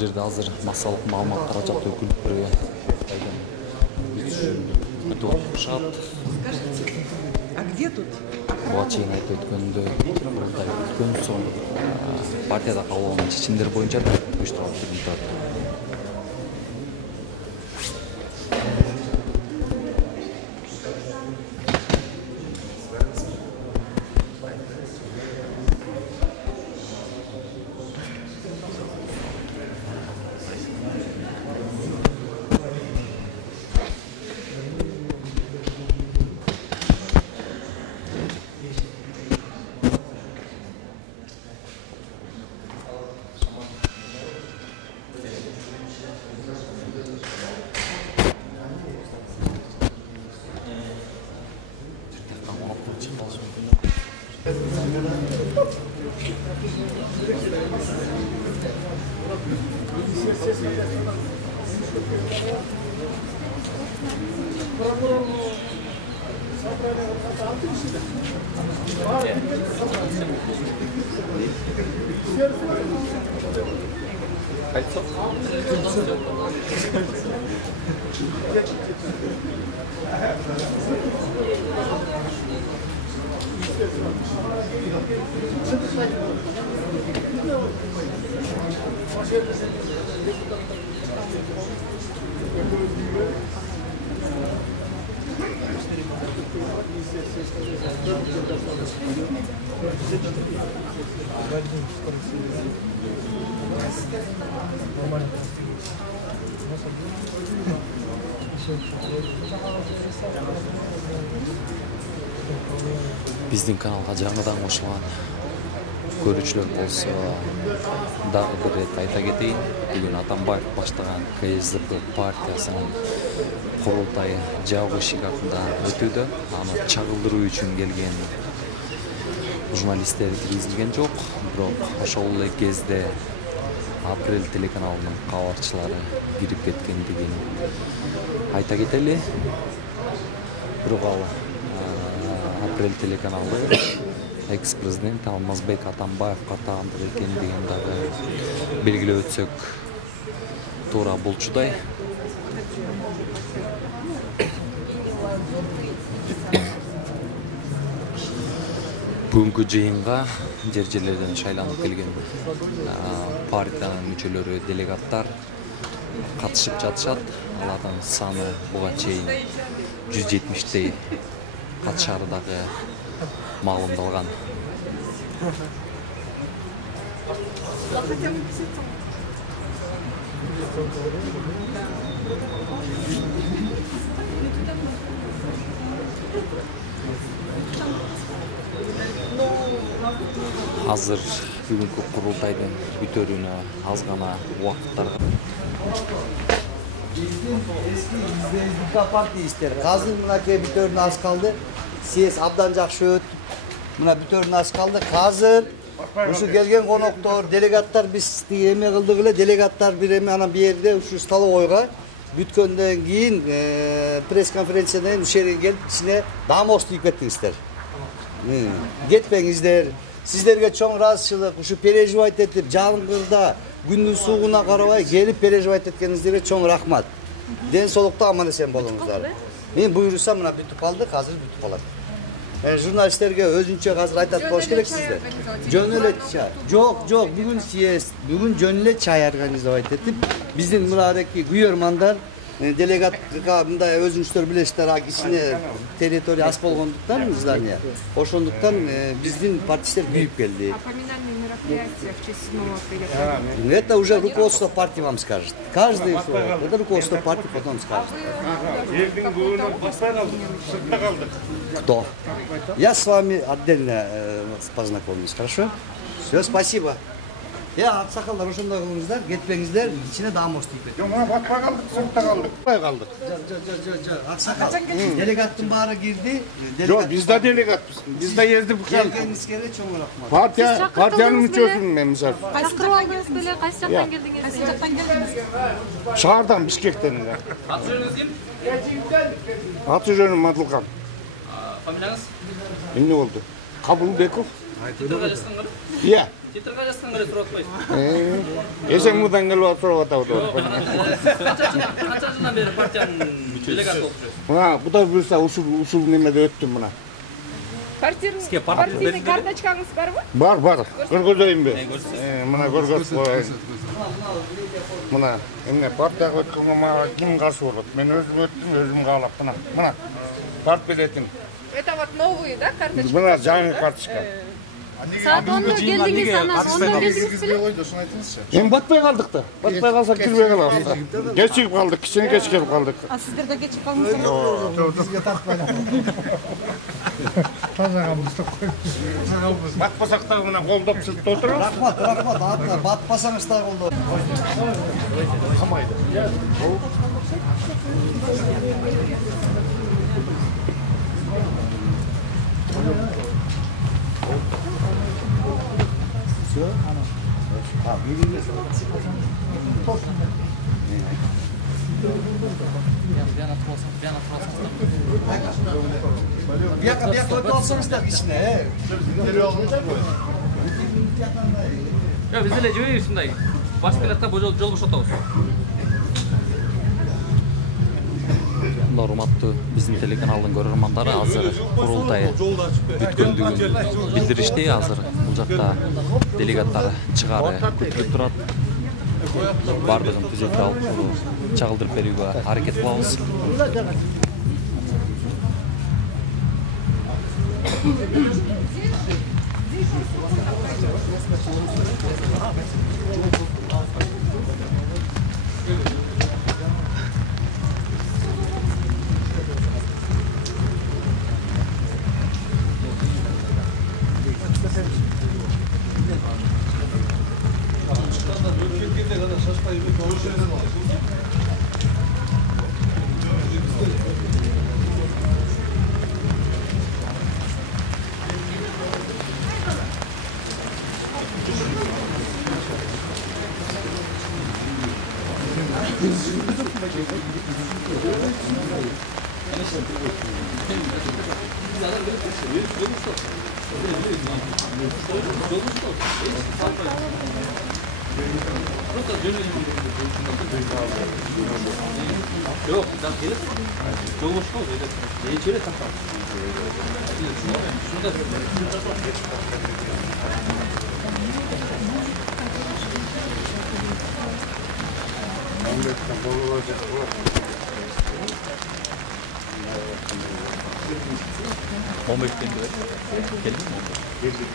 жерде азыр массалык маалымат каражат өкүлдөрү өтүп атышат. А где тут? Буга чейин айтып өткөндөй өткөн соң партияда кабыл алган чечимдер боюнча уюштурулат деп турат. Биздин каналга жаңыдан кошулган көрүүчүлөр болсо дагы бир рет айта кетейин. Бүгүн Атамбаев баштаган КСДП партиясынын курултайы жабык эшик артында өтүүдө. Аны чагылдыруу үчүн келген журналисттер киргизилген жок, бирок ошол эле кезде Апрель телеканалынын кабарчылары кирип кеткендигин айта кетели. Бирок ал Апрель телеканалы экс-президент Алмазбек Атамбаевга таандык экендигин дагы белгилеп өтсөк туура болчудай. Бүгүнкү жыйынга жер-жерлерден шайланып келген партиянын мүчөлөрү, делегаттар катышып жатышат. Алардын саны буга чейин 170дей катышары дагы маалымдалган. Азыр бүгүнкү курултайдын бүтөрүнө аз гана убакыттар. СДК партиялар азыр мынакей бүтөрүнө аз калды. Съезд абдан жакшы өтүп, мына бүтөрүнө аз калды. Азыр ушу келген коноктор, делегаттар биз эме кылдык эле, делегаттар бир эме анан бир жерде ушу столовойго бүткөндөн кийин пресс-конференциядан кийин ушул жерге келип ичине дамос тийип кеттиңиздер. Кетпеңиздер. Сиздерге чоң ыраазычылык, ушу переживать этип, жаангырда, күндүн суугуна карабай келип переживать эткениңиздерге чоң рахмат. Ден соолукта аман эсен болуңуздар. Мен буйрусам мына бүтүп калдык, азыр бүтүп калат. Журналисттерге өзүнчө азыр айтат болуш керек сиздер. Жөн эле чай. Жок, бүгүн съезд, бүгүн жөн эле чай организовать этип, биздин мурареки күйөрмандар делегатка мындай өзүңүздөр билесиздер, кичине территория аз болгондуктан здание. Ошондуктан биздин партиялар күйүп келди. Мероприятие в честь 7 апреля. Это уже руководство партии вам скажет. Каждый это руководство партии потом скажет. Кто? Я с вами отдельно познакомлюсь, хорошо? Все, спасибо. Я аксакалдар ошондой кылыңыздар, кетпеңиздер, ичине дамос тийип кетти. Жок, мына батпай калдык, сыртта калдык. Калдык. Жок. Аксакал. Делегаттын баары кирди. Жок, биз да делегатпыз. Биз да ездип калдык. Келгениңизге чоң рахмат. Партиянын мүчөсүмүн мен мисалы. Кайсы кыргыз беле, кайсы жактан келдиңиз? Кайсы жактан келдиңиз? Шаардан, Бишкектен. Аты жөнүңүз ким? Аты жөнүм Мадылкан. Фамилияңыз? Эмне болду? Кабылбеков. Читрга жазган кара? Иә. Читрга жазган кара сурап атпайсыз. Эсең мудан келип атып атабы. Канча жылдан бери партиянын делегаты болуп жүрөсүз? Мына буда буюрса ушул немеде өттүм мына. Партийный карточкаңыз барбы? Бар. Көргөзөйүнбү? Мына көргөзүп коеюн. Мына эмне партияга өткөнгө мага ким каршы болот? Мен өзүм өттүм, өзүм каалап мына. Партбилетим. Это вот новые, да, карточки? Мына жаңы карточка. Саат 10-да келдиңиз, анан 10-да келдиңиз беле? Эми батпай калдык да. Батпай калсак кирбей калабыз да. Кечигип калдык, кичине кечигип калдык. А сиздер да кечип калдыңыздар? Бизге тартпайлы. Батпасак дагы мына колдоп сылтып отурабыз. Рахмат. Батпасаңыз да колдоп. Бияка өтүп алсаңыздар кичине. Жок, биз деле жибейбиз мындай. Баш келет да бул жол бошотобуз. Урматтуу биздин телеканалдын көрөрмандары азыр курултай бүткөндүгүн билдиришти. Азыр бул жакта делегаттар чыгары күтүлүп турат. Бардыгын түзөтүп алып чагылдырып берүүгө аракет кылабыз. Yok, ben gelip yol boşta oluyor. Şöyle takar. Şurada. On beş bin lira. Geldin mi? Geldik.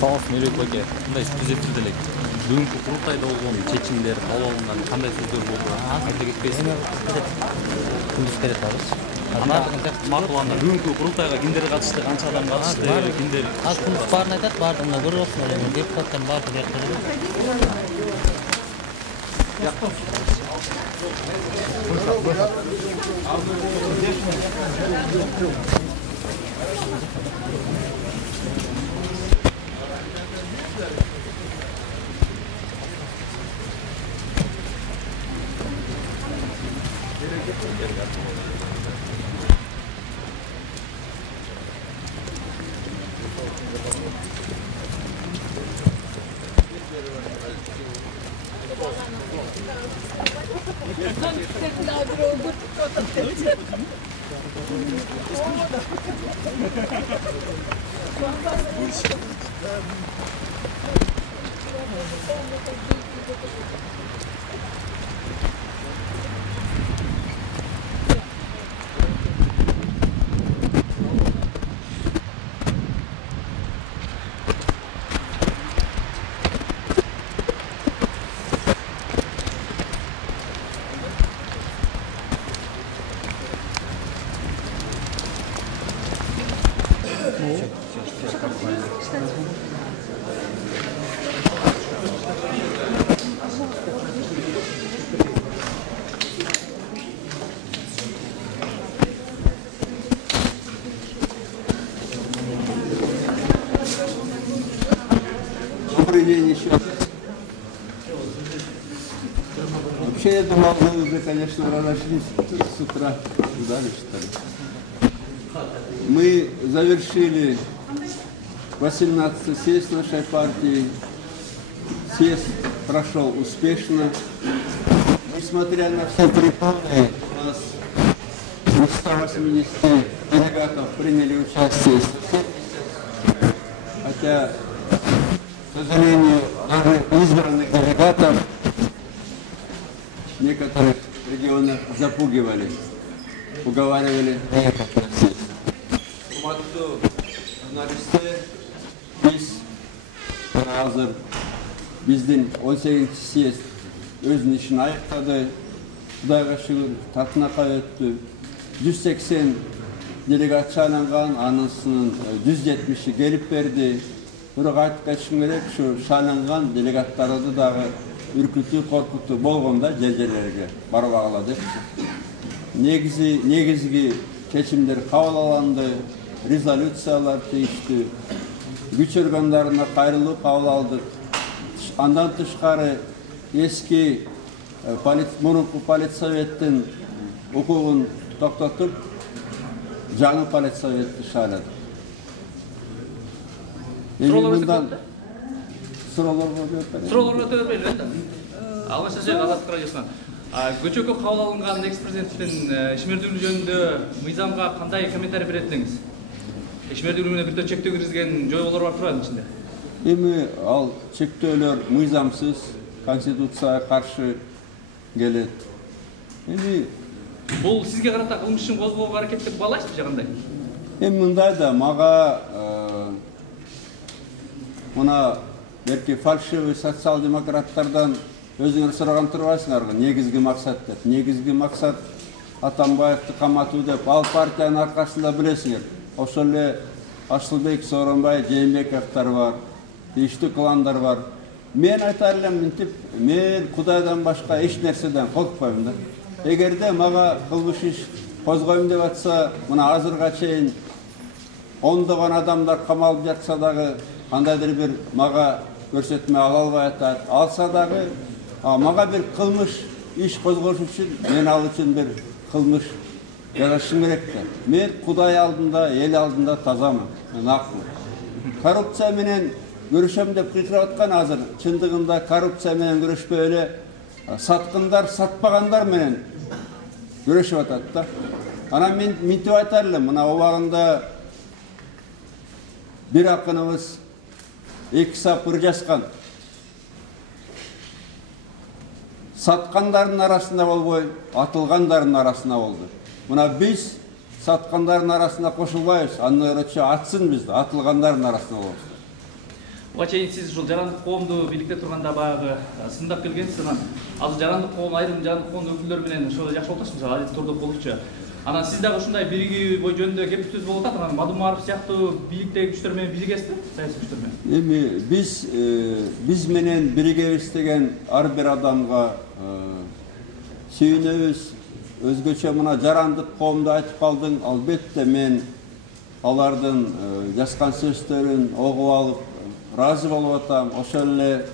Соңуз мерекеге мындай түзөтүлдү элек. Бүгүнкү курултайда болгон чечимдер, кабыл алынган кандай сөздөр болду? Айта кетпейсизби? Күндүз берет алабыз. Макуланды. Бүгүнкү курултайга кимдер катышты, канча адам катышты, кимдер? Күндүз баарын айтат, баардыгына көрүп атсыңар, депутаттар баары Добрый день еще. Вообще, я думал, вы уже, конечно, разошлись с утра. Ждали, что ли? Мы завершили 18-й съезд нашей партии. Съезд прошел успешно. Несмотря на все трибуны, у нас 180 делегатов приняли участие. Хотя, к сожалению, даже избранных делегатов в некоторых регионах запугивали, уговаривали приехать на съезд. Журналистер biz hazır bizden 18 съезд özünün işini ayıkladı. Kudayga şükür tatınaka öttü. 180 delegat çağlangan, anısının 170'i gelip verdi. Biri qaytып кетишim керек, şu şağlangan delegatları da ürkütü, korkutu bolgonda jejerlerge barıp ağladı. Negizgi seçimler kabul alındı, rezolütsiyalar değişti. Güç organlarına kayrılıp kabul aldık. Andan tışkarı eski Murunku Politsovet'in hukukun toktatıp жаңы Politsovet'i şağladık. Суроолорго өтө бербейли да. Алгач эле азаттыкка жазган. Көчөккө кабыл алынган экс-президенттин ишмердүүлүгү жөнүндө мыйзамга кандай комментарий беретиңиз? Ишмердүүлүгүнө бир чектөө киргизген жоболор бар турат ичинде. Эми ал чектөөлөр мыйзамсыз, конституцияга каршы келет. Эми бул сизге карата кылмыш ишин козгоого аракеттеп балайсызбы же кандай? Эми мындай да мага мына берки фальшивый социал-демократтардан өзүңөр сураган турбайсыңарбы, негизги максат деп. Негизги максат Атамбаевди каматуу деп, ал партиянын аркасында билесиңер. Ошол эле Асылбек, Сооронбай, Жээнбековдор бар, тийиштүү кландар бар. Мен айтар элем мынтип, мен Кудайдан башка эч нерседен коркпойм да. Эгерде мага кылмыш иш козгойм деп атса, мына азырга чейин ондогон адамдар камалып жатса дагы кандайдыр бир мага көрсөтмө ала албай атат. Алса дагы мага бир кылмыш иш козгош үчүн мен ал үчүн бир кылмыш жарашым керек да. Мен Кудай алдында, эл алдында тазамын. Мен акмын. Коррупция менен көрүшөм деп кыйкырып аткан азыр чындыгында коррупция менен көрүшпөй эле саткындар, сатпагандар менен көрүшүп атат да. Анан мен мынтип айтар элем, мына убагында бир акыныбыз 2 сапыр жазган. Саткандардын арасында болбой, атылгандардын арасында болду. Мына биз саткандардын арасына кошулбайбыз, аны өрөтчө атсын бизди, атылгандардын арасында болобуз. Буга чейин сиз ушул жарандык коомду бийликте турганда баягы сындап келгенсиз, анан азыр жарандык коом, айрым жарандык коомдун өкүлдөрү менен ошол жакшы болуптур, мисалы Азиз Турдук болчу. Анан сиз дагы ушундай биригүү жөнүндө кеп болуп атат, анан Мадумаров сыяктуу бийликтеги күчтөр менен биригесизби, саясий күчтөр менен? Эми биз менен биригебиз деген ар бир адамга сүйүнөбүз. Өзгөчө мына жарандык коомду айтып калдың, албетте мен алардын жазган сөздөрүн огуп алып разы болуп атам. Ошол эле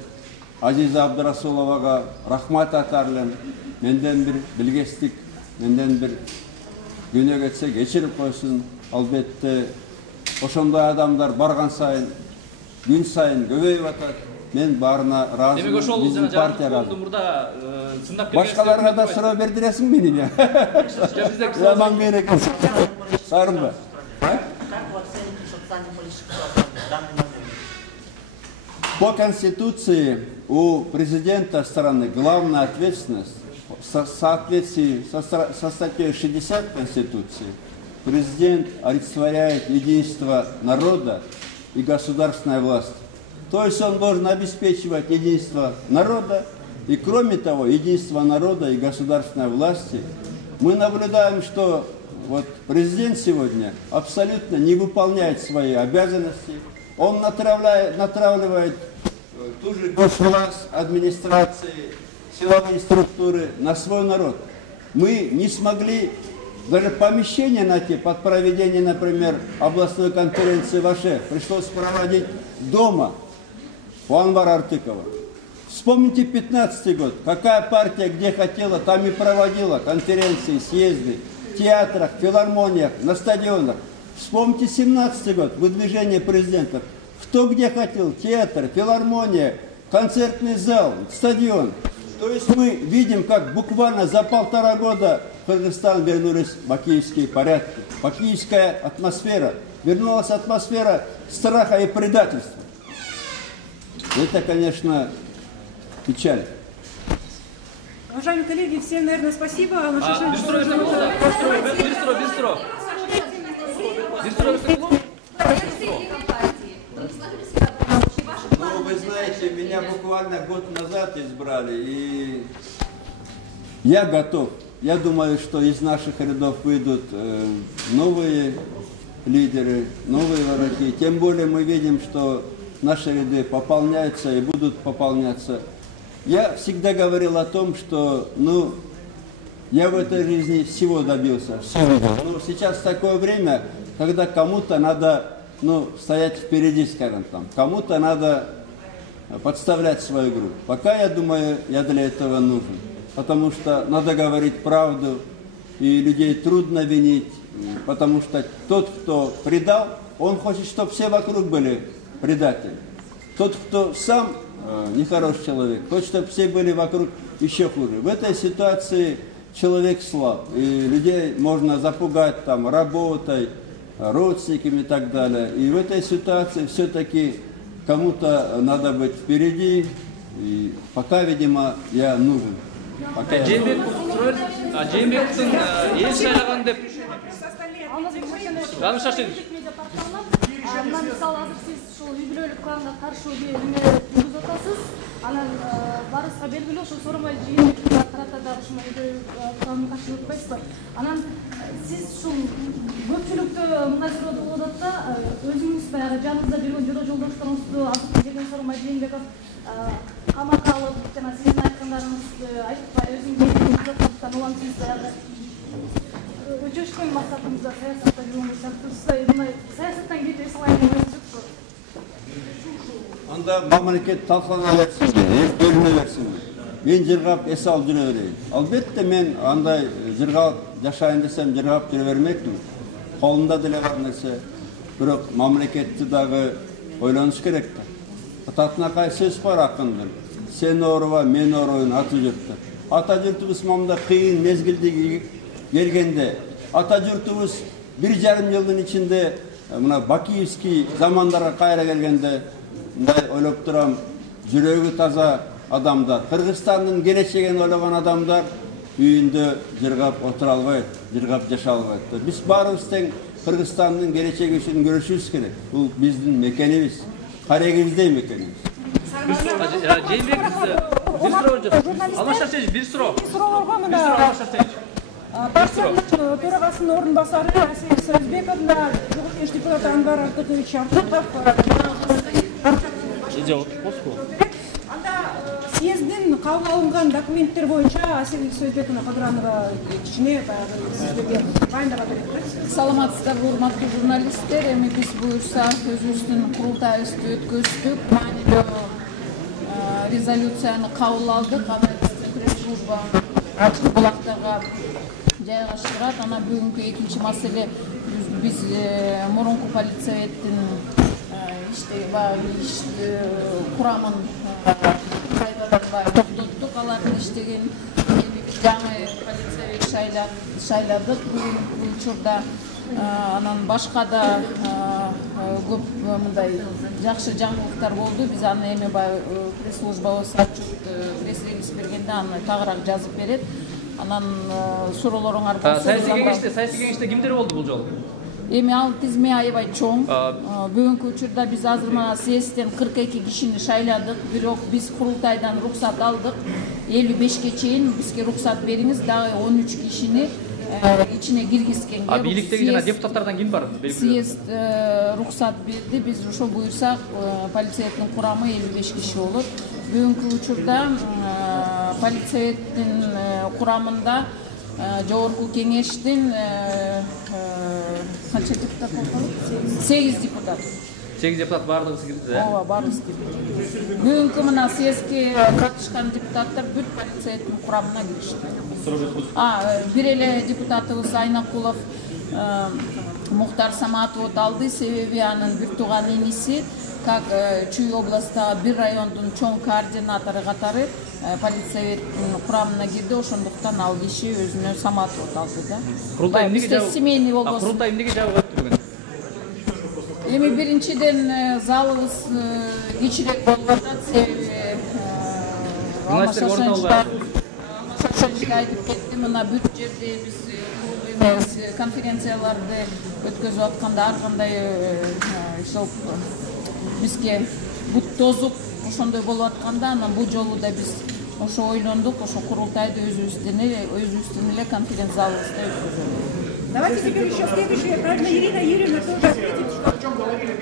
Азиза Абдрасуловага рахмат айтар элем. Менден бир билгестик, менден бир күнөө кетсе кечирип койсун. Албетте ошондой адамдар барган сайын, күн сайын көбөйүп атат. мен барына разы. Демек ошол Биздин партия разы. мурда сындап келген. Башкаларга да суроо бердиресиң мени. Я вам керек. Сарымбы. По Конституции у президента страны главная ответственность в соответствии со статьей 60 Конституции. Президент олицетворяет единство народа и государственной власти. То есть он должен обеспечивать единство народа и, кроме того, единство народа и государственной власти. Мы наблюдаем, что вот президент сегодня абсолютно не выполняет свои обязанности. Он натравливает ту же госвласть, администрации, силовые структуры на свой народ. Мы не смогли даже помещение найти под проведение, например, областной конференции в Аше. Пришлось проводить дома у Анвара Артыкова. Вспомните 15-й год. Какая партия где хотела, там и проводила конференции, съезды, в театрах, филармониях, на стадионах. Вспомните 17-й год, выдвижение президентов. Кто где хотел, театр, филармония, концертный зал, стадион. То есть мы видим, как буквально за 1,5 года в Кыргызстан вернулись бакиевские порядки, бакиевская атмосфера. Вернулась атмосфера страха и предательства. Это, конечно, печаль. Уважаемые коллеги, всем, наверное, спасибо. Ну, вы знаете, меня буквально год назад избрали, и я готов. Я думаю, что из наших рядов выйдут новые лидеры, новые вожаки. Тем более мы видим, что наши ряды пополняются и будут пополняться. Я всегда говорил о том, что, я в этой жизни всего добился. Но сейчас такое время, когда кому-то надо, стоять впереди, скажем там, кому-то надо подставлять свою игру. Пока, я думаю, я для этого нужен. Потому что надо говорить правду, и людей трудно винить, потому что тот, кто предал, он хочет, чтобы все вокруг были предатели. Тот, кто сам нехороший человек, хочет, чтобы все были вокруг еще хуже. В этой ситуации человек слаб, и людей можно запугать там работой, родственниками и так далее. И в этой ситуации все-таки кому-то надо быть впереди, и пока, видимо, я нужен. Жээнбековдун эл шайлаган деп жаным шашилович. Мына мисалы азыр сиз ушул үй-бүлөлүк планга каршы жүргүзүп атасыз. Анан барыбызга белгилүү ошол Сооронбай Жээнбековго карата да ушул үй-бүлөлүк планга каршы өтпөйсүзбү? Анан сиз ушул көпчүлүктү мындай суроо болуп атат да, өзүңүз баягы жаныңызда жүргөн жолдошторуңузду азыркы келген Сооронбай Жээнбеков камакка алып, жана сиздин айткандарыңызды айтпай өзүңүз жаткандыктан улам сиз баягы өчөшкөн максатыңызда саясатта жүргөнгө чактырса, мындай саясаттан кетип салайын деп ойлойсузбу? Анда мамлекет талкалана берсин, бөлүнө берсин. Мен жыргап эс алып жүрө берейин. Албетте мен андай жыргап жашайын десем жыргап жүрө бермекмин. Колумда деле бар нерсе. Бирок мамлекетти дагы ойлонуш керек да. Ататынакай сөз бар акындын. Сен ооруба, мен ооруйун аты журтта. Ата журтубуз момда кыйын мезгилде келгенде, ата журтубуз 1,5 жылдын ичинде мына бакиевский замандарга кайра келгенде, мындай ойлоп турам, жүрөгү таза адамдар, Кыргызстандын келечегин ойлогон адамдар үйүндө жыргап отура албайт, жыргап жаша албайт. Биз баарыбыз тең Кыргызстандын келечеги үчүн күрөшүбүз керек. Бул биздин мекенибиз, карегибиздей мекенибиз. Жээнбеков, бир суроо. Партиянын төрагасынын ордун басары Асел Сөзбеков мына жогорку депутат Анвар Артыкович Артыков. Анда съездин кабыл алынган документтер боюнча Асел Сөзбековна Кадыранова кичине баягы сиздерге баяндама берет. Саламатсыздарбы, урматтуу журналисттер. Эми биз буюрса өзүбүздүн курултайыбызды өткөздүк. Маанилүү резолюцияны кабыл алдык. Аны пресс-служба ачык булактарга жайгаштырат. Ана бүгүнкү экинчи маселе биз мурунку полицейеттин иш құрамын тоқтаттық, алардың іштеген жаңы полицейік шайладық бұл учурда. Анан башка да көп мындай жакшы жаңылыктар болду. Биз аны эми пресс-службабыз ачып пресс-релиз бергенде аны тагыраак жазып берет. Анан суроолоруңар болсо. Саясий кеңеште кимдер болду бул жолу? Эми ал тизме аябай чоң. Бүгүнкү учурда биз азыр мына съездден 42 кишини шайладык, бирок биз курултайдан уруксат алдык. 55ке чейин бизге уруксат бериңиз, дагы 13 кишини içine girgizken бийликтеги жана депутаттардан ким бар? Съезд рухсат берди. Биз ошо буйрсак полицейдин курамы 55 киши болот. Бүгүнкү учурда полицейдин курамында жогорку кеңештин канча депутат болду? 8 депутат. 8 депутат бардыгы кирди. Ооба, бардыгы кирди. Бүгүнкү мына съездге катышкан депутаттар бүт полицейдин курамына киришти. Бир эле депутатыбыз Айнакулов Мухтар Саматов алды, себеби анын бир тууган иниси, как Чүй областта бир райондун чоң координатору катары полицейдин курамына кирди, ошондуктан ал киши өзүнө Саматов алды да. Курултай эмнеге жабылып? Семейный болбосун. Курултай эмнеге жабылып атты бүгүн? Эми биринчиден залыбыз кичирээк болуп атат, себеби айтып кетти, мына бүт жерде биз конференцияларды өткөзүп атканда ар кандай бизге бут тозуп ошондой болуп атканда, анан бул жолу да биз ошо ойлондук, ошо курултайды өзүбүздүн эле конференц-залыбызда өткөзөлү. Давайте теперь еще следующее. Правильно, Ирина Юрьевна тоже ответит, что... О чем говорили,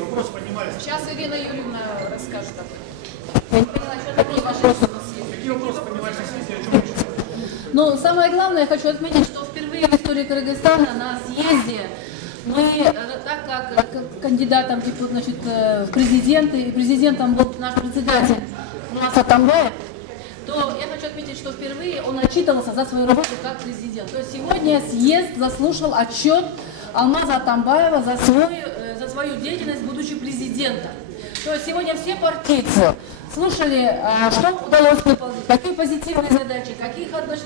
вопрос понимаете? Сейчас Ирина Юрьевна расскажет. Я не поняла, что это было ваше. Какие вопросы понимаете в связи, о чем речь? Но самое главное, я хочу отметить, что впервые в истории Кыргызстана на съезде мы, так как кандидатом в президенты, и президентом был наш председатель Алмаз Атамбаев, то я хочу отметить, что впервые он отчитывался за свою работу как президент. То есть сегодня съезд заслушал отчет Алмаза Атамбаева за свою деятельность, будучи президентом. То есть сегодня все партийцы слушали, что удалось выполнить, какие позитивные задачи,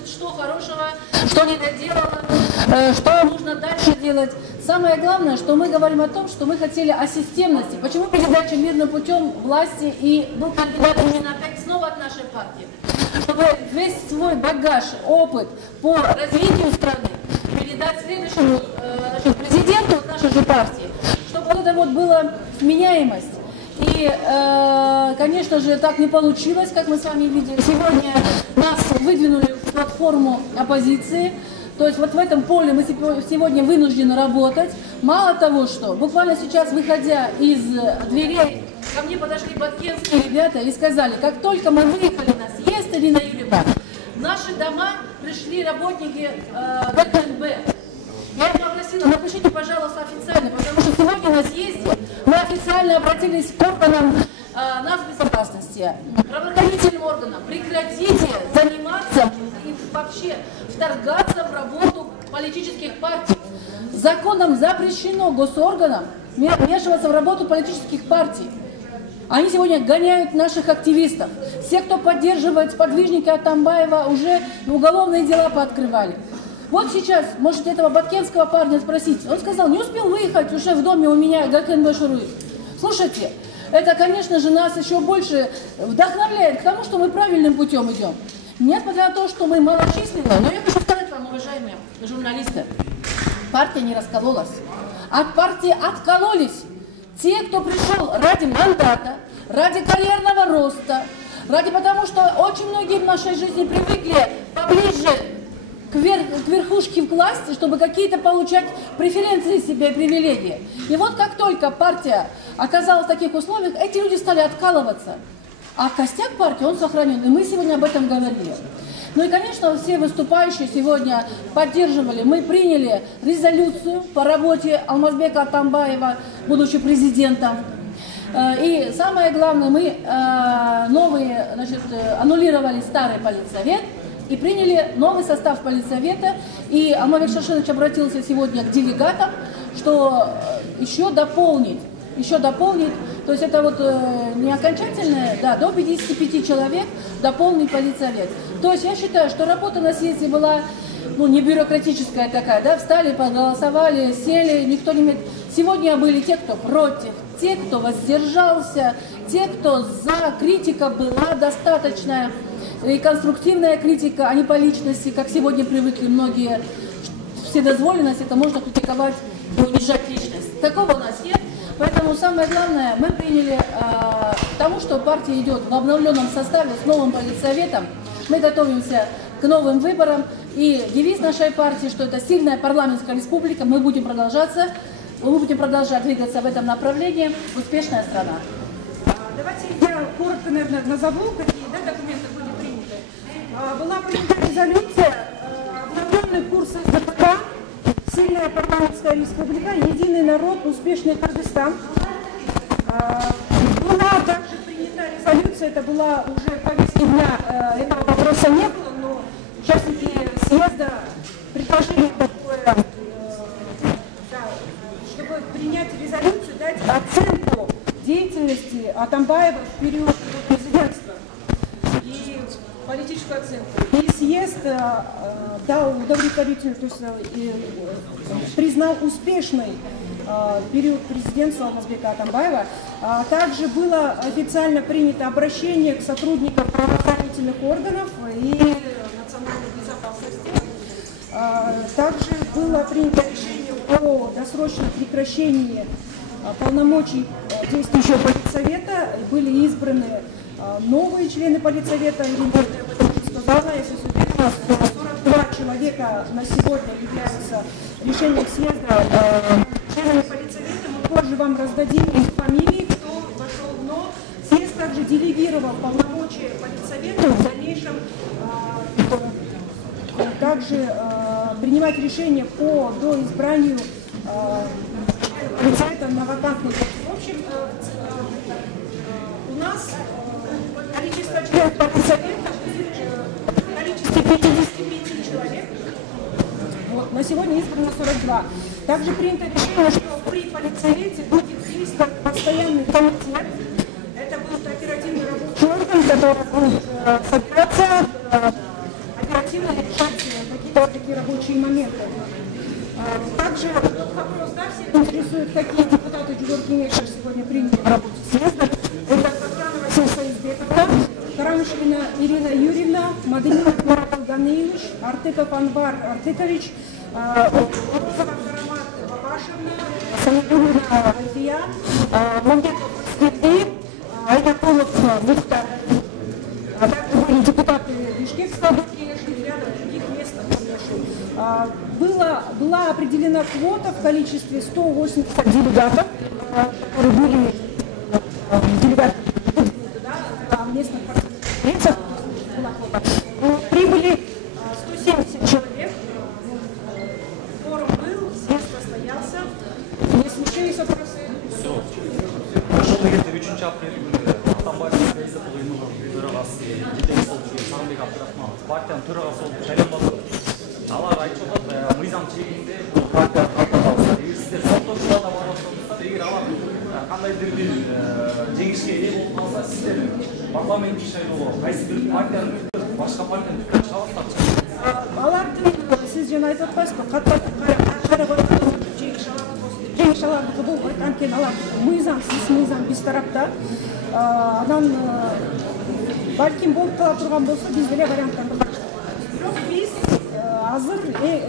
что хорошего, что не доделано, что нужно дальше делать. Самое главное, что мы говорим о том, что мы хотели о системности. Почему передача мирным путем власти и был кандидат именно опять снова от нашей партии? Чтобы весь свой багаж, опыт по развитию страны передать следующему президенту нашей же партии, чтобы вот это вот была вменяемость. И, конечно же, так не получилось, как мы с вами видели. Сегодня нас выдвинули в платформу оппозиции. То есть вот в этом поле мы сегодня вынуждены работать. Мало того, что буквально сейчас, выходя из дверей, ко мне подошли баткенские ребята и сказали, как только мы выехали на съезд, Ирина Юрьевна, в наши дома пришли работники ГКНБ. Я их попросила, напишите, пожалуйста, официально, потому что сегодня на съезде мы официально обратились к органам нацбезопасности, правоохранительным органам. Прекратите заниматься и вообще вторгаться в работу политических партий. Законом запрещено госорганам вмешиваться в работу политических партий. Они сегодня гоняют наших активистов. Все, кто поддерживает сподвижника Атамбаева, уже уголовные дела пооткрывали. Вот сейчас, можете этого баткенского парня спросить. Он сказал, не успел выехать, уже в доме у меня ГКНБ шурует. Слушайте, это, конечно же, нас еще больше вдохновляет к тому, что мы правильным путем идем. Несмотря на то, что мы малочисленные, но я хочу сказать вам, уважаемые журналисты, партия не раскололась. От партии откололись те, кто пришел ради мандата, ради карьерного роста, потому что очень многие в нашей жизни привыкли поближе к верхушке власти, чтобы какие-то получать преференции себе и привилегии. И вот как только партия оказалась в таких условиях, эти люди стали откалываться. А костяк партии, он сохранен. И мы сегодня об этом говорили. Ну и, конечно, все выступающие сегодня поддерживали. Мы приняли резолюцию по работе Алмазбека Атамбаева, будучи президентом. И самое главное, мы аннулировали старый политсовет и приняли новый состав политсовета. И Алмазбек Шашенович обратился сегодня к делегатам, что еще дополнить еще дополнить. То есть это вот не окончательное, да, до 55 человек дополнить политсовет. То есть я считаю, что работа на съезде была, ну, не бюрократическая такая, да, встали, проголосовали, сели, никто не имеет. Сегодня были те, кто против, те, кто воздержался, те, кто за, критика была достаточная, и конструктивная критика, а не по личности, как сегодня привыкли многие. Вседозволенность, это можно критиковать и унижать личность. Такого у нас нет. Поэтому самое главное, мы приняли к тому, что партия идет в обновленном составе с новым политсоветом. Мы готовимся к новым выборам. И девиз нашей партии, что это сильная парламентская республика. Мы будем продолжать двигаться в этом направлении. Успешная страна. Давайте я коротко, наверное, назову, какие документы были приняты. Была принята резолюция, обновленный курс СДПК, сильная парламентская республика, единый народ, успешный Кыргызстан. Была также принята резолюция, это была уже повестки дня, этого вопроса не было, но участники съезда предложили такое, чтобы принять резолюцию, дать оценку деятельности Атамбаева в период президентства и политическую оценку. И съезд дал удовлетворительную, то есть признал успешный период президентства Алмазбека Атамбаева. Также было официально принято обращение к сотрудникам правоохранительных органов и национальной безопасности. Также было принято решение о досрочном прекращении полномочий действующего политсовета. Были избраны новые члены политсовета. Ирина об этом сказала, если уверена, что 42 человека на сегодня являются решением съезда членами политсовета. Мы позже вам раздадим их фамилии, кто вошел, но съезд также делегировал полномочия политсовету в дальнейшем также принимать решения по доизбранию политсовета на вакантный пост. В общем, у нас количество членов политсовета в количестве 55 человек. Вот, на сегодня избрано 42. Также принято решение, что при политсовете будет действовать постоянный комитет. Это будет оперативный рабочий орган, который будет собираться, оперативно решать какие-то вот такие рабочие моменты. Также вопрос, да, всех интересует, какие депутаты Джугуркенеша сегодня приняли в работе съезда. Это Татьяна Васильевна, Карамышевина Ирина Юрьевна, Мадынинов Мурат Алганиевич, Артыков Анвар Артыкович, Урусова Карамат Бабашевна, Санатулина Альфия, Мамбеков Сергей, Айдакулов Мухтар. Также были депутаты Бишкекского Джугуркенеша и ряда других мест. Была определена квота в количестве 180 делегатов, которые были делегаты местных конференциях. Прибыли 170 человек. Форум был, съезд состоялся. Если еще есть вопросы? Партияның төрағасы болып сайланбады. Алар айтып жатыр, мыйзам чегинде партия калса, сиздер соттоочуларда бар болсоңуздар, эгер алар кандайдыр бир жеңишке ээ болуп калса, сиздер парламенттик шайлоого кайсы бир партиянын башка партиянын пикирин чыгасыздар. Алардын сиз жана айтып атпайсызбы, жеңиш алардыкы болбойт, анткени алар мыйзам, сиз мыйзам биз тарапта. Анан балким болуп кала турган болсо биз деле варианттарды карашабыз. Бирок биз азыр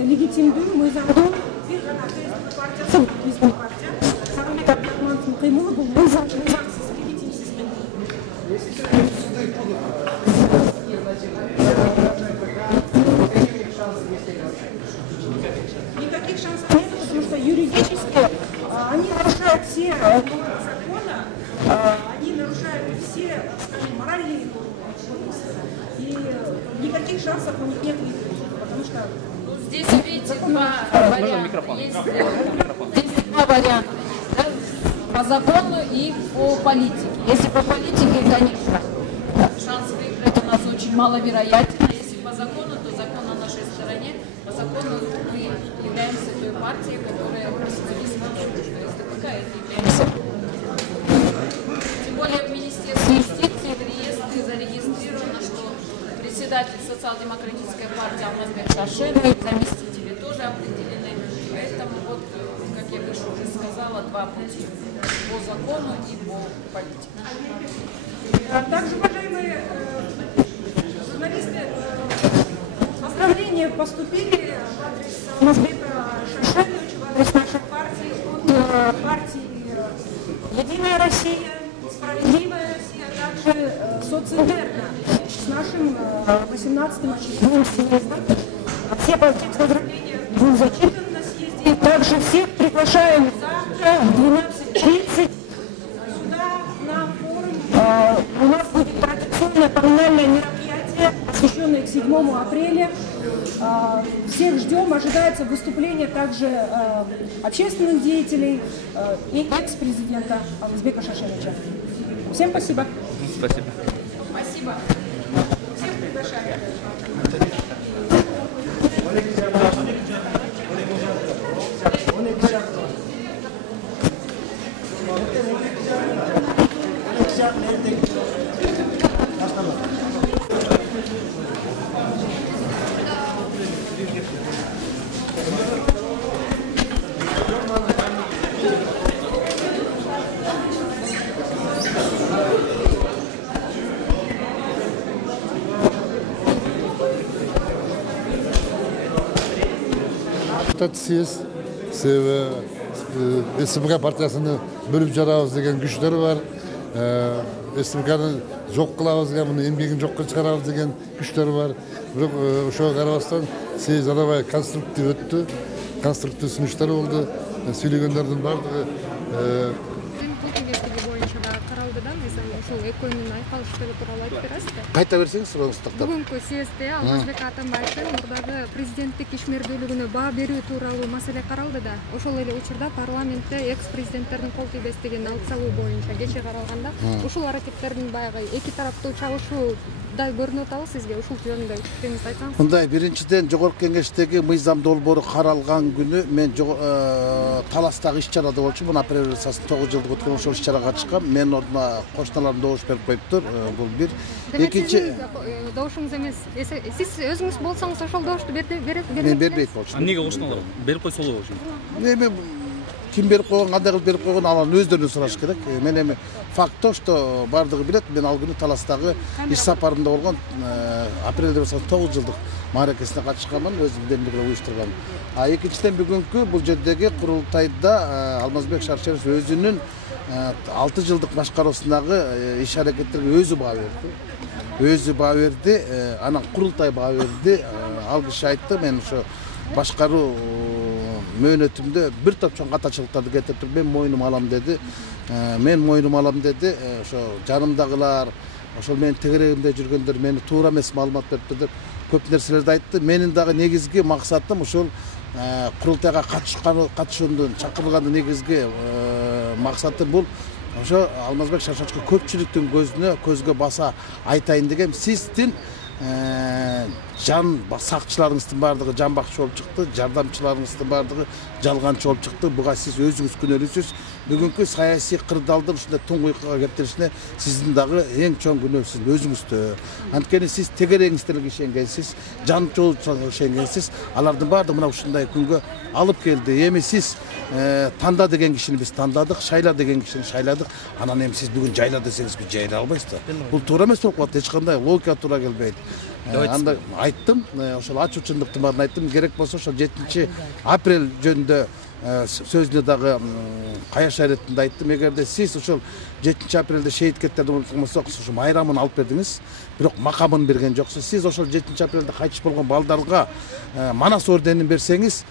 легитимдүү мыйзамдуу бир гана партиясы, биздин партия. Сагынбек Абдрахмановдун кыймылы бул мыйзамсыз, легитимсиз кыймыл. Никаких шансов нет, потому что юридически они нарушают все нормы закона, они нарушают все, скажем, моральные нормы. И никаких шансов у них нет выиграть, потому что... Здесь, видите, два варианта. Здесь два варианта. Да? По закону и по политике. Если по политике, конечно, шанс выиграть у нас очень маловероятен. А если по закону, то закон на нашей стороне. По закону мы являемся той партией, которая просит СДПК, это являемся более в Министерстве юстиции в реестре зарегистрировано, что председатель социал-демократической партии Алмазбек Шашенов, заместители тоже определены. Поэтому вот, как я выше уже сказала, два пути по закону и по политике. Также, уважаемые журналисты, поздравления поступили в адрес Алмазбека Шашеновича, в адрес нашей партии, от партии «Единая Россия», «Справедливая Россия», а также «Социнтерна» с нашим 18-м очередным съездом. Все поздравления будут зачитаны на съезде. Также всех приглашаем завтра в 12:30 сюда на форум. У нас будет традиционное поминальное мероприятие, посвященное к 7 апреля. Всех ждем, ожидается выступление также общественных деятелей и экс-президента Алмазбека Шашеновича. Всем спасибо. Спасибо. Спасибо. Всех приглашаем. Съезд себебі СМК партиясыны бөліп жарабыз деген күштер бар. СМКны жоқ қылабыз деген, мұны еңбегін жоққа шығарабыз деген күштер бар. Бірақ ошоға қарабастан съезд аябай конструктив өтті, конструктив ұсыныстар болды. Сөйлегендердің барлығы Қайта берсеңіз, ұрыныстықтар. Бүгінгі съезде Алмазбек Атамбаевтың мұрдағы президенттік ишмердүүлүгүнө баа берүү тууралуу маселе каралды да. Ошол эле учурда парламентте экс-президенттердин кол тийбестигин алып салуу боюнча кечээ каралганда, ушул аракеттердин баягы эки тараптуу чабышуудай көрүнүп атабы сизге? Ушул жөнүндө пикириңизди айтсаңыз. Мындай, биринчиден жогорку кеңештеги мыйзам долбоору каралган күнү мен таластагы иш-чарада болчу. Муну апрель революциясынын 9 жылдык өткөн ошол иш-чарага чыккам. Мен ордуна кошуналарым добуш берип коюптур. Бул бир. Экинчи добушуңуз эмес. Сиз өзүңүз болсоңуз ошол добушту берет. Мен бербейт болчумун. Эмнеге кошуналар? Берип койсо болобу ошо? Эми ким берип койгон, кандай кылып берип койгон, алардын өздөрүнөн сураш керек. Мен эми факт то, что бардыгы билет. Мен ал күнү Таластагы иш сапарында болгон апрель революциясынын 9 жылдык мааракесине катышканмын, өзүм менен уюштургам. А экинчиден бүгүнкү бул жердеги курултайда Алмазбек Шашенов өзүнүн 6 жылдык башкаруусундагы иш аракеттерге өзү баа берди. Өзү баа берди, анан курултай баа берди. Ал киши айтты, мен ошо башкаруу мөөнөтүмдө бир топ чоң катачылыктарды кетирип, мен мойнума алам деди. Мен мойнума алам деди. Ошо жанымдагылар, ошол менин тегерегимде жүргөндөр мени туура эмес маалымат бериптир деп көп нерселерди айтты. Менин дагы негизги максатым ошол курултайга катышуунун, чакырылгандын негизги максаты бул ошо Алмазбек Шашеновичке көпчүлүктүн көзгө баса айтайын дегем. Сиздин жан сакчыларыңыздын бардыгы жан бакчы болуп чыкты, жардамчыларыңыздын бардыгы жалганчы болуп чыкты. Буга сиз өзүңүз күнөөлүүсүз. Бүгүнкү саясий кырдаалдын ушундай туңгуйкага кептиришине сиздин дагы эң чоң күнөө сиз өзүңүздө. Анткени сиз тегереңиздерге ишенгенсиз, жан жолчуга ишенгенсиз, алардын баардыгы мына ушундай күнгө алып келди. Эми сиз танда деген кишини биз тандадык, шайла деген кишини шайладык. Анан эми сиз бүгүн жайла десеңиз биз жайла албайсыз да. Бул туура эмес болуп калат, эч кандай логика туура келбейт. Анда айттым, ошол ачуучундуктун баарын айттым. Керек болсо ошол 7 апрель жөнүндө сөзүнө дагы каяш айретинде айттым. Эгерде сиз ошол 7 апрелде шейит кеттерди болсок, ошо майрамын алып бердиңиз, бирок макамын берген жоксуз. Сиз ошол 7 апрелде кайтыш болгон балдарга Манас орденин берсеңиз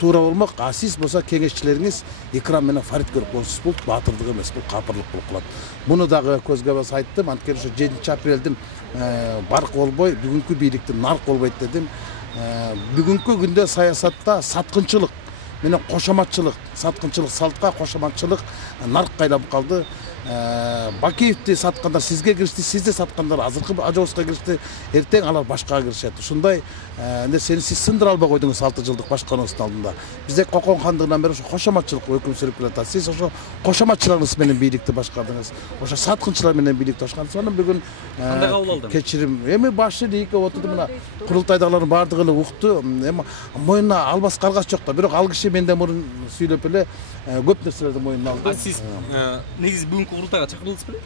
туура болмок. А сиз болсо кеңешчилериңиз Икрам менен Фарид көрүп койсуз. Бул баатырдык эмес, бул капырлык болуп калат. Муну дагы көзгө баса айттым. Анткени ошо 7 апрелдин барк болбой, бүгүнкү бийликтин нарк болбойт дедим. Бүгүнкү күндө саясатта саткынчылык менен кошоматчылык, саткынчылык салтка кошоматчылык нарк кайлап калды. Бакиевди саткандар сизге киришти, сизди саткандар азыркы Ажооско киришти, эртең алар башкага киришет. Ушундай нерсени сиз сындыра албай койдуңуз 6 жылдык башкарууңуздун алдында. Бизде Кокон хандыгынан бери кошоматчылык өкүм сүрүп келатат. Сиз ошо кошоматчыларыңыз менен бийликти башкардыңыз. Ошо саткынчылар менен бийликти башкардыңыз. Анан бүгүн кандай кабыл алдың? Кечирим. Эми башы ийке отурду, мына курултайдагылардын бардыгы эле укту. Эми мойнуна албас каргаш жок да. Бирок ал киши менден мурун сүйлөп эле көп нерселерди мойнуна алды. Сиз негизи бүгүнкү курултайга чакырылдыңыз беле?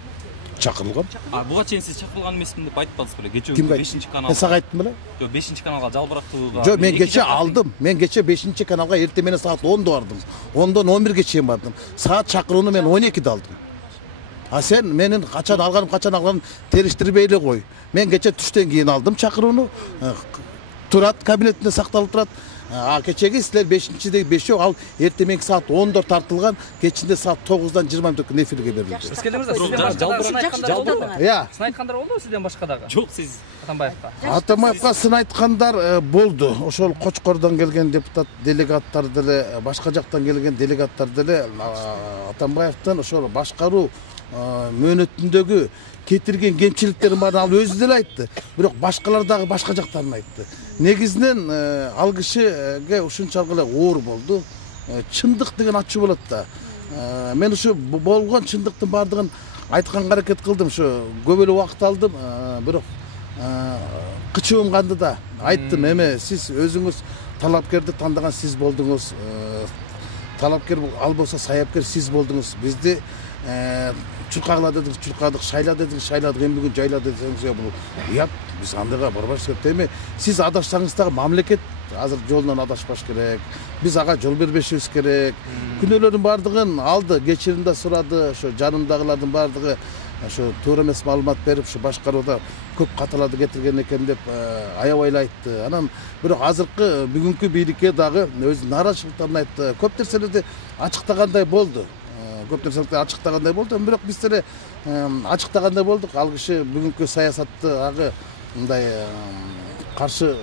Чакырылгам. Буга чейин сиз чакырылган эмесмин деп айтпадыңыз беле? Кечээ 5-каналга. Мен сага айттым беле? Жок, 5-каналга жалбырактууга. Жок, мен кечээ алдым. Мен кечээ 5-каналга эртең менен саат 10-да бардым. 10-дан 11-ге чейин бардым. Саат чакырууну мен 12-де алдым. А сен менин качан алганым териштирбей эле кой. Мен кечээ түштөн кийин алдым чакырууну. Турат кабинетинде сакталып турат. Кечеги силер 5-деги 5 жок, ал эртең саат 10-да тартылган, кечинде саат 9-дан 20 мүнөткө эфирге берилди. Сиздин айткандар болдубу сизден башка дагы? Жок, сиз Атамбаевка. Атамбаевка сын айткандар болду. Ошол Кочкордон келген депутат делегаттар деле, башка жактан келген делегаттар деле Атамбаевдин ошол башкаруу мөөнөтүндөгү кетирген кемчиликтерин баарын ал өзү деле айтты. Бирок башкалар дагы башка жактарын айтты. Негизинен ал кишиге ушунчалык эле оор болду. Чындык деген ачуу болот да. Мен ушу болгон чындыктын баардыгын айтканга аракет кылдым. Ушу көп эле убакыт алдым. Бирок кычыбым канды да. Айттым, эме сиз өзүңүз талапкерди тандаган сиз болдуңуз. Талапкер ал болсо саяпкер сиз болдуңуз. Бизди чуркагыла дедиңиз, чуркадык, шайла дедиңиз, шайладык, эми бүгүн жайла десеңиз, бул уят. Биз андайга барбаш керек. Эми сиз адашсаңыз дагы мамлекет азыр жолунан адашпаш керек. Биз ага жол бербешибиз керек. Күнөөлөрдүн баардыгын алды, кечирим сурады, ошо жанындагылардын баардыгы ошо туура эмес маалымат берип, ушу башкарууда көп каталарды кетирген экен деп аябай эле айтты. Анан бирок азыркы бүгүнкү бийликке дагы өзүнүн нааразычылыктарын айтты. Көп нерселерди ачыктагандай болду. Көп нерселерди ачыктагандай болду. Бирок биз деле ачыктагандай болдук. Ал киши бүгүнкү саясатты агы мындай каршы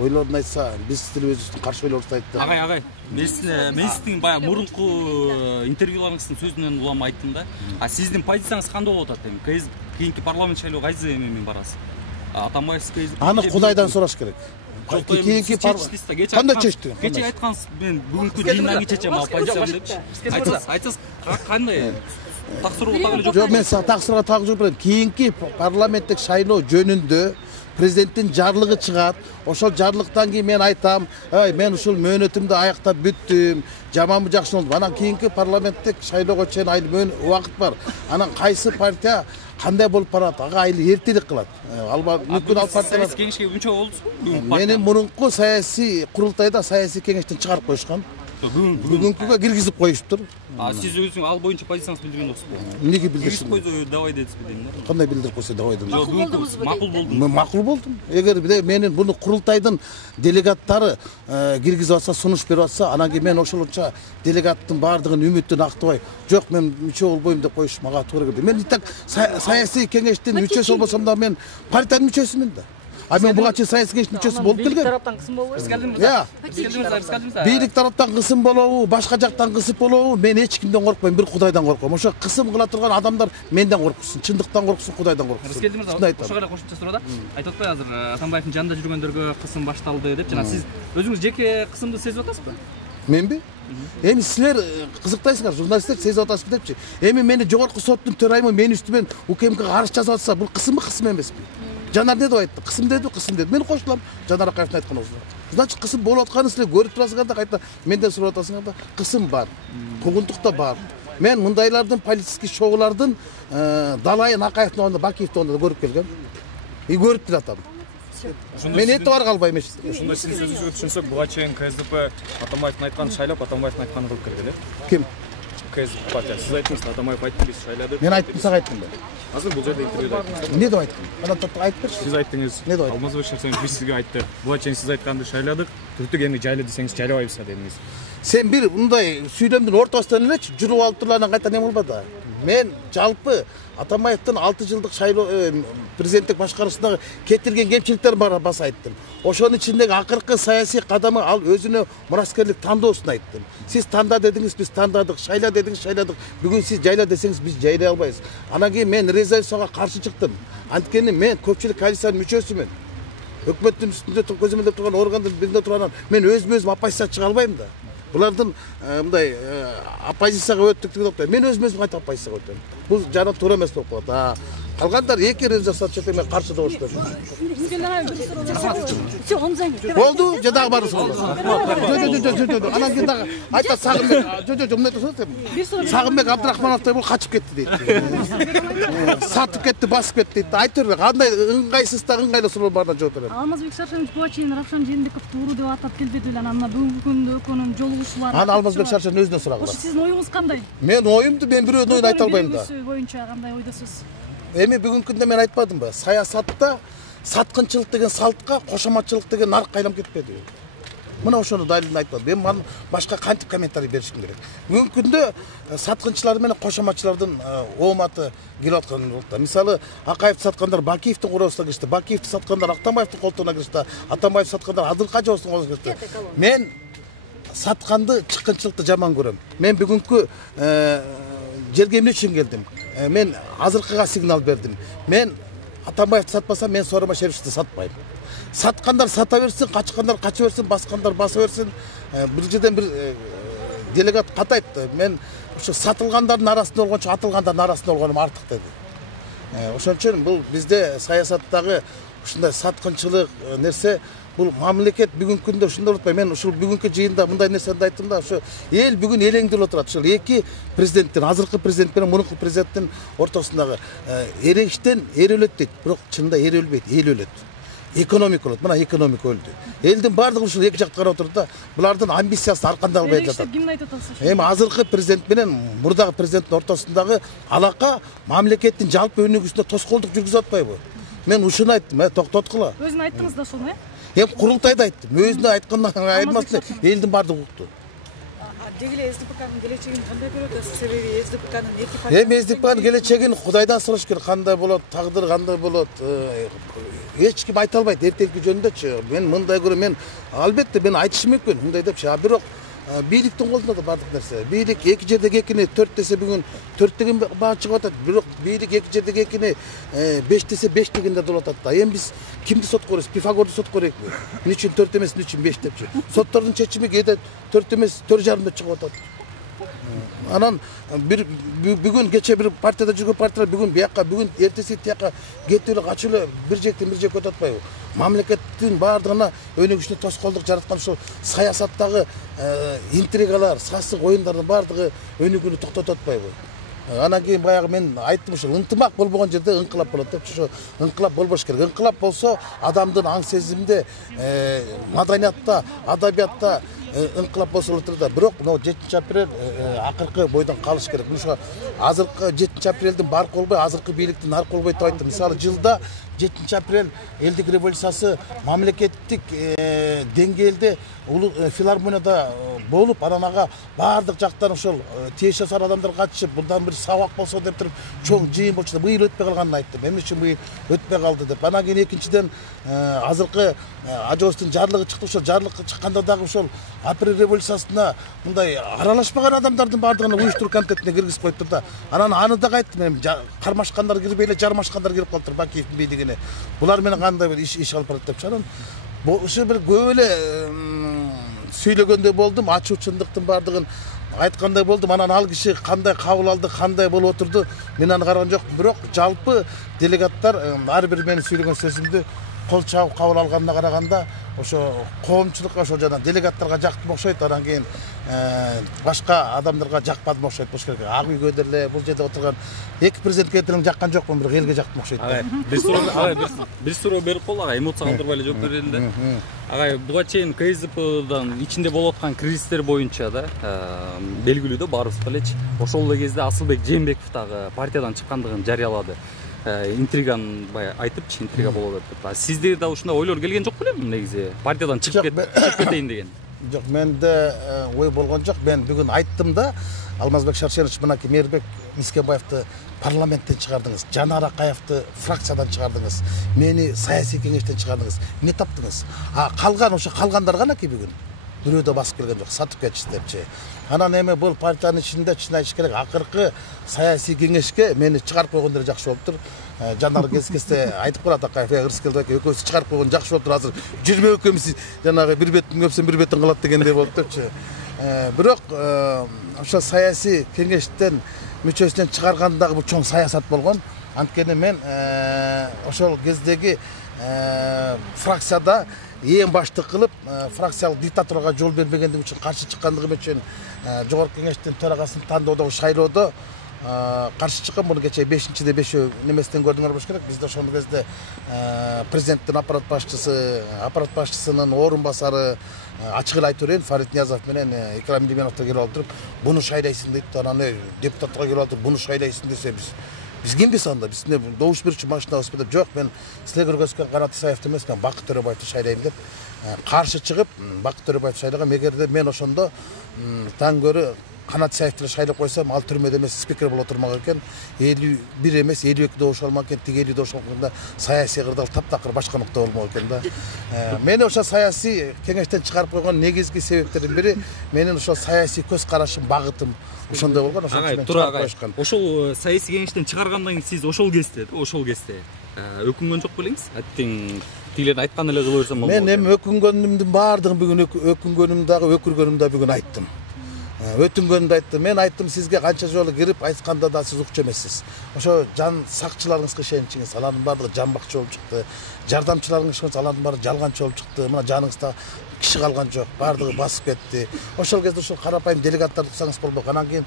ойлорун айтса, биз деле өзүбүздүн каршы ойлорубузду айтты. Агай, мен сиздин баягы мурунку интервьюларыңыздын сөзүнөн улам айттым да. Сиздин позицияңыз кандай болуп атат эми? Кийинки парламент шайлоо кайсы эми барасыз? Атамбаевский аны Кудайдан сураш керек. Кийинки кандай чечти? Кечээ айткансыз, мен бүгүнкү жыйындан чечем ал позициямды деп. Айтсаңыз кандай? Таксырууга так жок. Жок, мен таксырга так жок берем. Кийинки парламенттик шайлоо жөнүндө президенттин жарлыгы чыгат. Ошол жарлыктан кийин мен айтам, мен ушул мөөнөтүмдү аяктап бүттүм. Жаманбы жакшы болду. Анан кийинки парламенттик шайлоого чейин айыл убакыт бар. Анан кайсы партия кандай болуп барат, ага айыл эртелик кылат. Мүмкүн ал партиялар кеңешке мүчө болдуңузбу? Менин мурунку саясий курултайда саясий кеңештен чыгарып койушкан. Бүгүнкүгө киргизип коюштур. Сиз өзүңүз ал боюнча позицияңызды билдирген жоксузбу? Эмнеге билдирсин? Койду, давай дедиңизби дейм да. Кандай билдирип койсо давай дейм. Макул болдум. Мен макул болдум. Эгер менин буну курултайдын делегаттары киргизип атса, сунуш берип атса, анан кийин мен ошолчо делегаттын баардыгын үмүттүн актабай, жок мен мүчө болбойм деп коюш мага туура келди. Мен так саясий кеңештин мүчөсү болбосом да мен партиянын мүчөсүмүн да. Мен буга чейин саясий кеңештин мүчөсү болуп келгем. Бийлик тараптан кысым болобу? Бийлик тараптан кысым болобу, башка жактан кысым болобу, мен эч кимден коркпойм, бир Кудайдан корком. Ошо кысым кыла турган адамдар менден корксун, чындыктан корксун, Кудайдан корксун. Рыскелди мырза, ошого эле кошумча суроо да. Айтып атпайбы азыр Атамбаевдин жанында жүргөндөргө кысым башталды деп жана сиз өзүңүз жеке кысымды сезип атасызбы? Менби? Эми силер кызыктайсыңар, журналисттер сезип атасызбы депчи. Эми мени жогорку соттун төрайымы менин үстүмөн УКМКга арыз жазып атса, бул кысымбы, кысым эмеспи? Жанар не деп айтты? Кысым деди. Мен коштулам. Жанар Акаевдин айтканы ошо. Значит, кысым болуп атканын силер көрүп турасыңар да, кайта менден сурап атасыңар да. Кысым бар. Куугунтук да бар. Мен мындайлардын полицейский чогулардын Далайын Акаевдин оонда, Бакиевдин оонда көрүп келгем. Көрүп туратам. Мен эти бар калбайм эч. Ошондо сиздин сөзүңүзгө түшүнсөк, буга чейин КСДП Атамбаевдин айтканын шайлап, Атамбаевдин айтканын кылып келди эле. Ким? КСДП партия. Сиз айттыңыз, Атамбаев айтты, биз шайладык. Мен айттым, сага айттым да. Азыр бул жерде интервьюда айттыңыз. Эмне деп айттым? Анан айтып берчи. Сиз айттыңыз. Эмне деп айттым? Алмазбек Шарсенов биз сизге айтты. Буга чейин сиз айтканды шайладык, түртүк эми жайлы десеңиз жайлабайбыз дедиңиз. Сен бир мындай сүйлөмдүн ортосунан элечи жүрүп алып туруп анан кайта эме болбады. мен жалпы Атамбаевдин 6 жылдык шайлоо президенттик башкаруусундагы кетирген кемчиликтерин баса айттым. Ошонун ичиндеги акыркы саясий кадамы ал өзүнө мураскерлик тандоосун айттым. Сиз танда дедиңиз, биз тандадык, шайла дедиңиз, шайладык. Бүгүн сиз жайла десеңиз, биз жайлай албайбыз. Анан кийин мен резолюцияга каршы чыктым. Анткени мен көпчүлүк коалициянын мүчөсүмүн. Өкмөттүн үстүндө көзөмөлдөп турган органдын биринде тургандан мен өзүм оппозицияга чыга албайм да. Булардын мындай оппозицияга өттүктүгү деп мен өзүм кайта оппозицияга өтөм. Бул жана туура эмес болуп калат. Калгандар эки резолюция чыкты, мен каршы деп коштум. Болду, жадагы баары болду. Анан кийин дагы айта Сагынбек Абдрахмановтой бул качып кетти дейт. Сатып кетти, басып кетти дейт. Айтыр, кандай ыңгайсыз да ыңгайлуу суроо баардан жооп берем. Алмазбек Шаршенович буга чейин Равшан Жээнбеков тууру деп атап келбеди беле, анан бүгүнкү күндө экөөнүн жолугушуу бар. Аны Алмазбек Шаршенов өзүнө сурагыла. Ошо сиздин оюңуз кандай? Мен оюмду мен бирөөнүн оюн айта албайм да. Боюнча кандай ойдосуз? Эми бүгүнкү күндө мен айтпадымбы? Саясатта саткынчылык деген салтка кошоматчылык деген нарыкка айланып кетпеди. Мына ошону далилин айтпадым. Мен маны башка кантип комментарий беришим керек. Бүгүнкү күндө саткынчылар менен кошоматчылардын ооматы келип аткан болот. Мисалы, Акаевди саткандар Бакиевдин куроосуна киришти, Бакиевди саткандар Атамбаевдин колтуна киришти, Атамбаевди саткандар Адылкажоовдун колуна киришти. Мен сатканды, чыккынчылыкты жаман көрөм. Мен бүгүнкү жерге эмне үчүн келдим? Мен азыркыга сигнал бердим. Мен Атамбаевди сатпасам, мен Сооронбай Шариповичти сатпайм. Саткандар сата берсин, качкандар кача берсин, баскандар баса берсин. Бир жерден бир делегат ката айтты. Мен ушу сатылгандардын арасында болгончо атылгандардын арасында болгонум артык деди. Ошон үчүн бул бизде саясаттагы ушундай саткынчылык нерсе бул мамлекет бүгүнкү күндө ушундай болуп мен ушул бүгүнкү жыйында мындай нерсени айттым да, ошо эл бүгүн элеңдеп отурат. Ушул эки президенттин, азыркы президент менен мурунку президенттин ортосундагы эрегиштен эр өлөт дейт, бирок чынында эр өлбөйт, эл өлөт. Экономика болот. Мына экономика өлдү. Элдин баардыгы ушул эки жакты карап отурат да, булардын амбициясы аркандай албай жатат. Кимди айтып атасыз? Эми азыркы президент менен мурдагы президенттин ортосундагы алака мамлекеттин жалпы өнүгүүсүнө тоскоолдук жүргүзүп атпайбы? Мен ушуну айттым, токтоткула. Өзүн айттыңыз да ошону, Эми курултайда айттым. Өзүнө айткандан айырмасы элдин баардыгы укту. Дегеле СДПКнын келечегин кандай көрөт? Себеби СДПКнын эки партия. Эми СДПКнын келечегин Кудайдан сураш керек, кандай болот, тагдыр кандай болот. Эч ким айта албайт эртеңки жөнүндөчү. Мен мындай көрөм, мен албетте мен айтышым мүмкүн, мындай депчи. Бирок бийликтин колунда да бардык нерсе. Бийлик эки жердеги экини 4 десе бүгүн 4 деген баа чыгып атат. Бирок бийлик эки жердеги экини 5 десе 5 дегенде болуп атат да. Эми биз кимди сотко беребиз? Пифагорду сотко берейикпи? Эмне үчүн 4 эмес, эмне үчүн 5 депчи? Соттордун чечими кээде 4 эмес 4,5 деп чыгып атат. Анан бүгүн кече бир партияда жүргөн партиялар бүгүн бияка, бүгүн эртеси тияка кетип эле качып эле бир жектен бир жекке өтүп атпайбы? Мамлекеттин баардыгына өнүгүшүнө тоскоолдук жараткан ушул саясаттагы интригалар, сасык оюндардын баардыгы өнүгүүнү токтотуп атпайбы? Анан кийин баягы мен айттым, ушул ынтымак болбогон жерде ынкылап болот деп. Ошо ынкылап болбош керек. Ынкылап болсо адамдын аң сезиминде, маданиятта, адабиятта ынкылап болсо болот да. Бирок мына 7-апрель акыркы бойдон калыш керек. Ошо азыркы 7-апрелдин баркы болбой, азыркы бийликтин наркы болбой деп айттым. Мисалы жылда 7-апрель элдик революциясы мамлекеттик деңгээлде улуу филармонияда болуп, анан ага баардык жактан ошол тиешеси бар адамдар катышып, мындан бир сабак болсо деп туруп чоң жыйын болчу. Быйыл өтпөй калганын айттым. Эмне үчүн быйыл өтпөй калды деп. Анан кийин экинчиден азыркы Ажоовдун жарлыгы чыкты. Ошол жарлык чыкканда дагы ошол апрель революциясына мындай аралашпаган адамдардын баардыгын уюштуруу комитетине киргизип коюптур да. Анан аны дагы айттым. Кармашкандар кирбей эле жармашкандар кирип калыптыр Бакиевдин бийлигине. Булар менен кандай бир иш алып барат депчи. Анан ошо бир көп эле сүйлөгөндөй болдум, ачуучундуктун баардыгын айткандай болдум. Анан ал киши кандай кабыл алды, кандай болуп отурду, мен аны караган жокмун. Бирок жалпы делегаттар ар бир менин сүйлөгөн сөзүмдү кол чабып кабыл алганына караганда ошо коомчулукка, ошо жана делегаттарга жактым окшойт. Анан кийин башка адамдарга жакпадым окшойт болуш керек. Ак үйгө деле бул жерде отурган эки президентке деле жаккан жокмун, бирок элге жактым окшойт. Бир суроо берип кол, эмоция калтырбай эле жооп берели да. Агай, буга чейин КСДПдан ичинде болуп аткан кризистер боюнча да белгилүү да баарыбызга элечи. Ошол эле кезде Асылбек Жээнбеков дагы партиядан чыккандыгын жарыялады. Интриганы баягы айтыпчы, интрига болот деп. Сизде да ушундай ойлор келген жок белем негизи? Партиядан чыгып кетейин деген. Жок, менде ой болгон жок. Мен бүгүн айттым да, Алмазбек Шаршенович мынакей Мээрбек Мискенбаевты парламенттен чыгардыңыз, Жанар Акаевты фракциядан чыгардыңыз, мени саясий кеңештен чыгардыңыз. Не таптыңыз? Калган ошо калгандар гана ки бүгүн. Бирөө да басып келген жок, сатып кетишти депчи. Анан эми бул партиянын ичинде чын айтыш керек, акыркы саясий кеңешке мени чыгарып койгондор жакшы болуптур. Жанар кез-кезде айтып калат Акаев, Рыскелдик экөөбүз чыгарып койгон жакшы болуптур. Азыр 20 экөөбүз жанагы бир беттин көпсөң бир беттин калат дегендей болуптурчу. Бирок ошо саясий кеңештен мүчөсүнөн чыгаргандагы бул чоң саясат болгон. Анткени мен ошол кездеги фракцияда эң баштык кылып, фракциялык диктатурага жол бербегендиги үчүн каршы чыккандыгым үчүн жогорку кеңештин төрагасын тандоодогу шайлоодо каршы чыккан. Муну кечээ 5-де 5 немесинен көрдүңөр болуш керек. Бизде ошол кезде президенттин аппарат башчысынын орун басары ачык эле айтып берейин, Фарид Ниязов менен Икрам Илименовдор келип отуруп, буну шайлайсың дейт, анан депутаттыкка келип отуруп, буну шайлайсың десе биз кимбиз анда? Биз добуш берүүчү машинабызбы деп, жок, мен силер көргөзгөн Канат Исаевди эмес, мен Бакыт Төрөбаевди шайлайм деп каршы чыгып, Бакыт Төрөбаевди шайлагам. Эгерде мен ошондо таң көрө Канат Исаевди шайлап койсом, ал түрмөдө эмес спикер боло турмак экен. 51 эмес 52 добуш алмак экен, тиги 50 добуш алганда саясий кырдаал таптакыр башка нукта болмок экен да. Мени ошо саясий кеңештен чыгарып койгон негизги себептердин бири менин ошо саясий көз карашым, багытым ошондой болгон. Ошол саясий кеңештен чыгаргандан кийин сиз ошол кезде өкүнгөн жок белеңиз? Аттең тилен айткан эле кыла берсем болмок. Мен эми өкүнгөнүмдүн баардыгын бүгүн өкүнгөнүм дагы өкүргөнүм да бүгүн айттым. Өтүнгөнүмдү айттым. Мен айттым сизге канча жолу кирип айтканда да сиз укчу эмессиз. Ошо жан сакчыларыңызга ишеничиңиз, алардын баардыгы жамбакчы болуп чыкты. Жардамчыларыңыз ишенсиз, алардын баары жалганчы болуп чыкты. Мына жаныңызда киши калган жок, баардыгы басып кетти. Ошол кезде ошол карапайым делегаттарды уксаңыз болмок. Анан кийин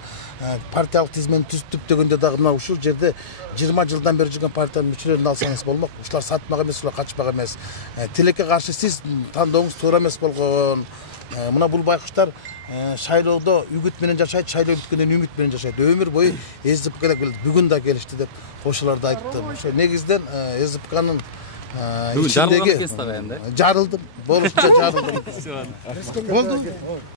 партиялык тизмени түзүп дегенде дагы мына ушул жерде 20 жылдан бери жүргөн партиянын мүчөлөрүн алсаңыз болмок. Ушулар сатмак эмес, ушулар качпак эмес. Тилекке каршы сиз тандооңуз туура эмес болгон. Мына бул байкуштар шайлоодо үгүт менен жашайт, шайлоо бүткөндөн үмүт менен жашайт. Өмүр бою СДПК келди, бүгүн да келишти деп ошолорду айттым. Ошо негизден СДПКнын бүгүн жарылган экенсиз да, жарылдым. Болушунча жарылдым. Болду.